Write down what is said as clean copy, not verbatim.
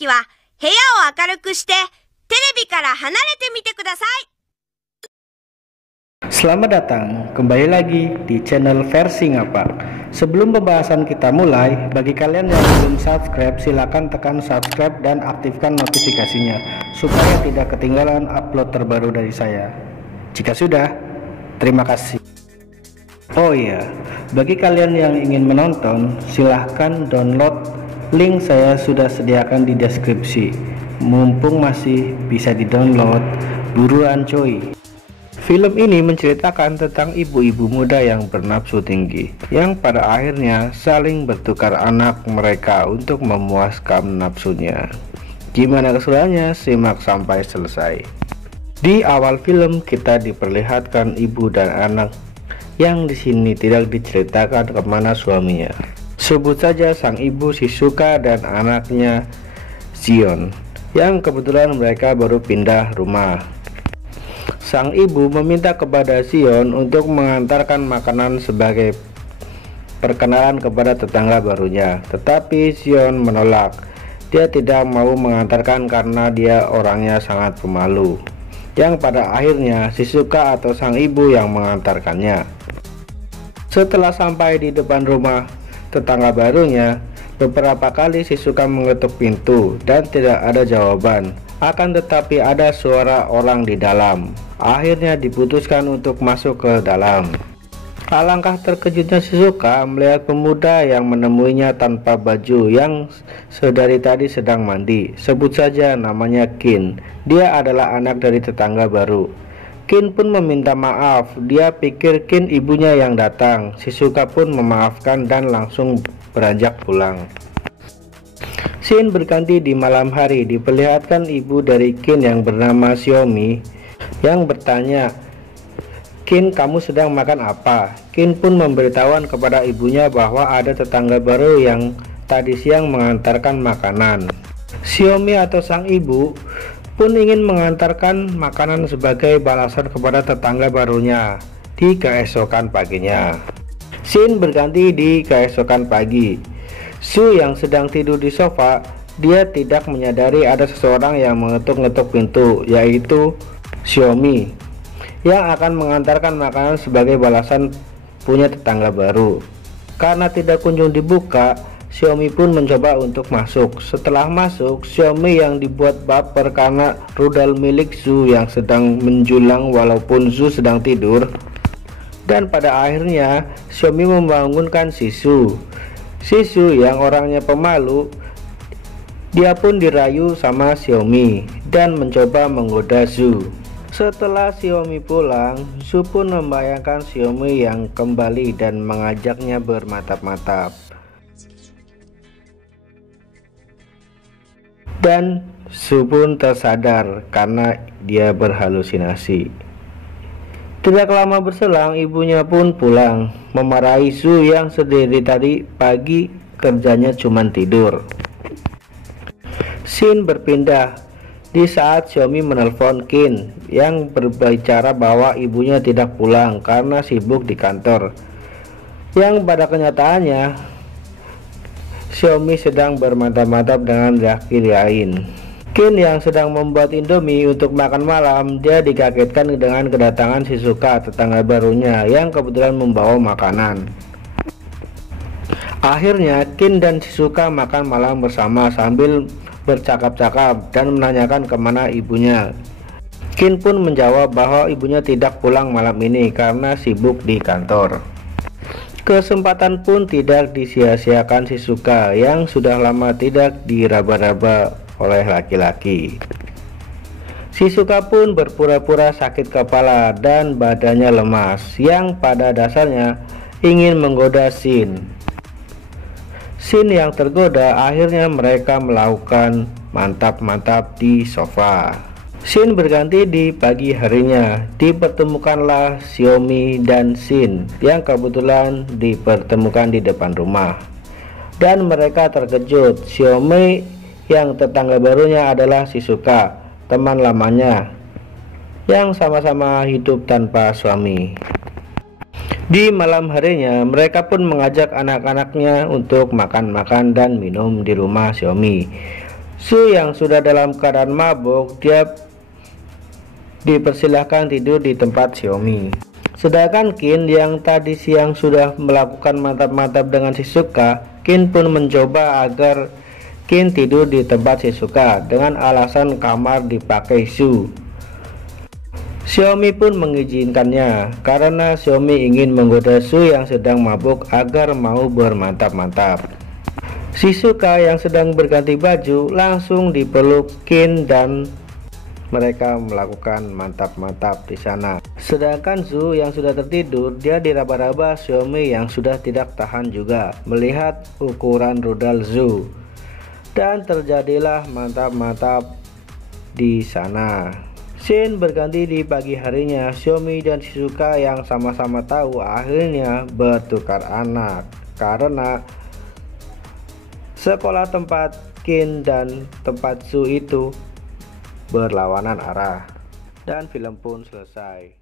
きは部屋を明るくしてテレビから離れてみてください。Selamat datang kembali lagi di channel Versi Ngapak. Sebelum pembahasan kita mulai, bagi kalian yang belum subscribe, silakan tekan subscribe dan aktifkan notifikasinya supaya tidak ketinggalan upload terbaru dari saya. Jika sudah, terima kasih. Oh iya, bagi kalian yang ingin menonton, silahkan download, link saya sudah sediakan di deskripsi. Mumpung masih bisa di-download, buruan coy. Film ini menceritakan tentang ibu-ibu muda yang bernafsu tinggi, yang pada akhirnya saling bertukar anak mereka untuk memuaskan nafsunya. Gimana keseruannya? Simak sampai selesai. Di awal film kita diperlihatkan ibu dan anak yang di sini tidak diceritakan kemana suaminya. Sebut saja sang ibu Shizuka dan anaknya Shion, yang kebetulan mereka baru pindah rumah. Sang ibu meminta kepada Shion untuk mengantarkan makanan sebagai perkenalan kepada tetangga barunya, tetapi Shion menolak. Dia tidak mau mengantarkan karena dia orangnya sangat pemalu, yang pada akhirnya Shizuka atau sang ibu yang mengantarkannya. Setelah sampai di depan rumah tetangga barunya, beberapa kali Shizuka mengetuk pintu dan tidak ada jawaban. Akan tetapi ada suara orang di dalam. Akhirnya diputuskan untuk masuk ke dalam. Alangkah terkejutnya Shizuka melihat pemuda yang menemuinya tanpa baju yang sedari tadi sedang mandi. Sebut saja namanya Kin. Dia adalah anak dari tetangga baru. Kin pun meminta maaf. Dia pikir Kin ibunya yang datang. Shizuka pun memaafkan dan langsung beranjak pulang. Scene berganti di malam hari. Diperlihatkan ibu dari Kin yang bernama Xiaomi yang bertanya, "Kin, kamu sedang makan apa?" Kin pun memberitahuan kepada ibunya bahwa ada tetangga baru yang tadi siang mengantarkan makanan. Xiaomi atau sang ibu pun ingin mengantarkan makanan sebagai balasan kepada tetangga barunya di keesokan paginya. Scene berganti di keesokan pagi. Su yang sedang tidur di sofa, dia tidak menyadari ada seseorang yang mengetuk-ngetuk pintu, yaitu Xiaomi, yang akan mengantarkan makanan sebagai balasan punya tetangga baru. Karena tidak kunjung dibuka, Xiaomi pun mencoba untuk masuk. Setelah masuk, Xiaomi yang dibuat baper karena rudal milik Su yang sedang menjulang walaupun Su sedang tidur. Dan pada akhirnya Xiaomi membangunkan si Su yang orangnya pemalu. Dia pun dirayu sama Xiaomi dan mencoba menggoda Su. Setelah Xiaomi pulang, Su pun membayangkan Xiaomi yang kembali dan mengajaknya bermatap-matap. Dan Su pun tersadar karena dia berhalusinasi. Tidak lama berselang, ibunya pun pulang, memarahi Su yang sendiri tadi pagi kerjanya cuma tidur. Scene berpindah di saat Xiaomi menelpon Kin yang berbicara bahwa ibunya tidak pulang karena sibuk di kantor. Yang pada kenyataannya Xiaomi sedang bermantap-mantap dengan laki lain. Kin yang sedang membuat Indomie untuk makan malam, dia dikagetkan dengan kedatangan Shizuka, tetangga barunya yang kebetulan membawa makanan. Akhirnya Kin dan Shizuka makan malam bersama sambil bercakap-cakap dan menanyakan kemana ibunya. Kin pun menjawab bahwa ibunya tidak pulang malam ini karena sibuk di kantor. Kesempatan pun tidak disia-siakan Shizuka yang sudah lama tidak diraba-raba oleh laki-laki. Shizuka pun berpura-pura sakit kepala dan badannya lemas, yang pada dasarnya ingin menggoda Shin yang tergoda. Akhirnya mereka melakukan mantap-mantap di sofa. Shin berganti di pagi harinya. Dipertemukanlah Xiaomi dan Shin yang kebetulan dipertemukan di depan rumah, dan mereka terkejut. Xiaomi yang tetangga barunya adalah Shizuka, teman lamanya yang sama-sama hidup tanpa suami. Di malam harinya, mereka pun mengajak anak-anaknya untuk makan-makan dan minum di rumah Xiaomi. Su yang sudah dalam keadaan mabuk, dia dipersilahkan tidur di tempat Xiaomi. Sedangkan Qin yang tadi siang sudah melakukan mantap-mantap dengan Shizuka, Qin pun mencoba agar Qin tidur di tempat Shizuka dengan alasan kamar dipakai Su. Xiaomi pun mengizinkannya karena Xiaomi ingin menggoda Su yang sedang mabuk agar mau bermantap-mantap. Shizuka yang sedang berganti baju langsung dipeluk Qin dan mereka melakukan mantap-mantap di sana. Sedangkan Zu yang sudah tertidur, dia diraba-raba Xiaomi yang sudah tidak tahan juga melihat ukuran rudal Zu. Dan terjadilah mantap-mantap di sana. Scene berganti di pagi harinya. Xiaomi dan Shizuka yang sama-sama tahu akhirnya bertukar anak karena sekolah tempat Qin dan tempat Zu itu berlawanan arah, dan film pun selesai.